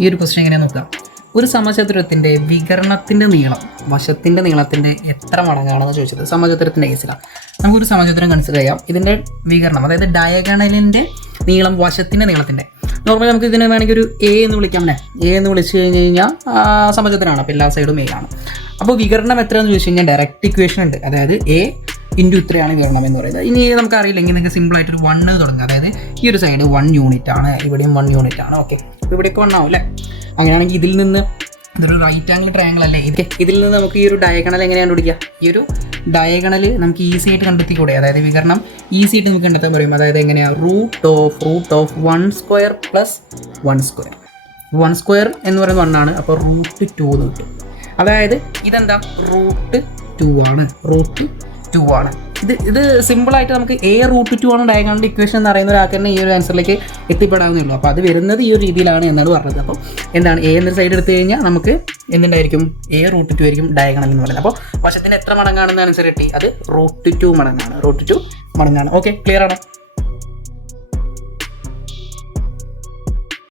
ഈ ഒരു ക്വസ്റ്റ്യൻ എങ്ങനെയാ നോക്കുക. ഒരു സമചതുരത്തിൻ്റെ വികരണത്തിൻ്റെ നീളം വശത്തിൻ്റെ നീളത്തിൻ്റെ എത്ര മടങ്ങാണെന്ന് ചോദിച്ചത്. സമചതുരത്തിൻ്റെ കേസിലാണ്. നമുക്കൊരു സമചതുരം കൺസിഡർ ചെയ്യാം. ഇതിൻ്റെ വികരണം, അതായത് ഡയഗണലിൻ്റെ നീളം വശത്തിൻ്റെ നീളത്തിൻ്റെ. നോർമലി നമുക്ക് ഇതിനെ വേണമെങ്കിൽ ഒരു എ എന്ന് വിളിക്കാം അല്ലേ. എ എന്ന് വിളിച്ച് കഴിഞ്ഞ് കഴിഞ്ഞാൽ സമചതുരമാണ്, അപ്പോൾ എല്ലാ സൈഡും എ ആണ്. അപ്പോൾ വികരണം എത്രയാണെന്ന് ചോദിച്ചു കഴിഞ്ഞാൽ ഡയറക്റ്റ് ഇക്വേഷൻ ഉണ്ട്. അതായത് എ ഇൻറ്റു ഇത്രയാണ് വികരണം എന്ന് പറയുന്നത്. ഇനി നമുക്ക് അറിയില്ലെങ്കിൽ നിങ്ങൾക്ക് സിമ്പിളായിട്ടൊരു 1 തുടങ്ങുക. അതായത് ഈ ഒരു സൈഡ് 1 യൂണിറ്റ് ആണ്, ഇവിടെയും 1 യൂണിറ്റ് ആണ്. ഓക്കെ, അപ്പോൾ ഇവിടെയൊക്കെ 1 ആവും അല്ലേ. അങ്ങനെയാണെങ്കിൽ ഇതിൽ നിന്ന് ഇതൊരു റൈറ്റ് ആംഗിൾ ട്രയാംഗിൾ അല്ലേ ഇത്. ഇതിൽ നിന്ന് നമുക്ക് ഈ ഒരു ഡയഗണൽ എങ്ങനെ കണ്ടുപിടിക്കുക? ഈ ഒരു ഡയഗണൽ നമുക്ക് ഈസി ആയിട്ട് കണ്ടെത്തിക്കൂടെ? അതായത് വികരണം ഈസി ആയിട്ട് നമുക്ക് കണ്ടെത്താൻ പറയും. അതായത് എങ്ങനെയാണ്? Root of 1 square plus 1 square. 1 square എന്ന് പറയുന്നത് 1 ആണ്. അപ്പോൾ √2 എന്ന് കിട്ടും. അതായത് ഇതെന്താ? √2 ആണ്. √2 ആണ്. ഇത് സിമ്പിളായിട്ട് നമുക്ക് √2 ആണ് ഡയഗണലിൻ്റെ ഇക്വേഷൻ എന്ന് പറയുന്ന ഒരാൾക്ക് തന്നെ ഈ ഒരു ആൻസറിലേക്ക് എത്തിപ്പെടാവുന്നേ ഉള്ളൂ. അപ്പോൾ അത് വരുന്നത് ഈ ഒരു രീതിയിലാണ് എന്നാണ് പറഞ്ഞത്. അപ്പോൾ എന്താണ് എ എന്നൊരു സൈഡ് എടുത്തു കഴിഞ്ഞാൽ നമുക്ക് എന്തുണ്ടായിരിക്കും? √2 ആയിരിക്കും ഡയഗണൽ എന്ന് പറയുന്നത്. അപ്പോൾ വശത്തിന് എത്ര മടങ്ങാണെന്ന് ആൻസർ കിട്ടി? അത് √2 മടങ്ങാണ്. √2 മടങ്ങാണ്. ഓക്കെ, ക്ലിയർ ആണ്.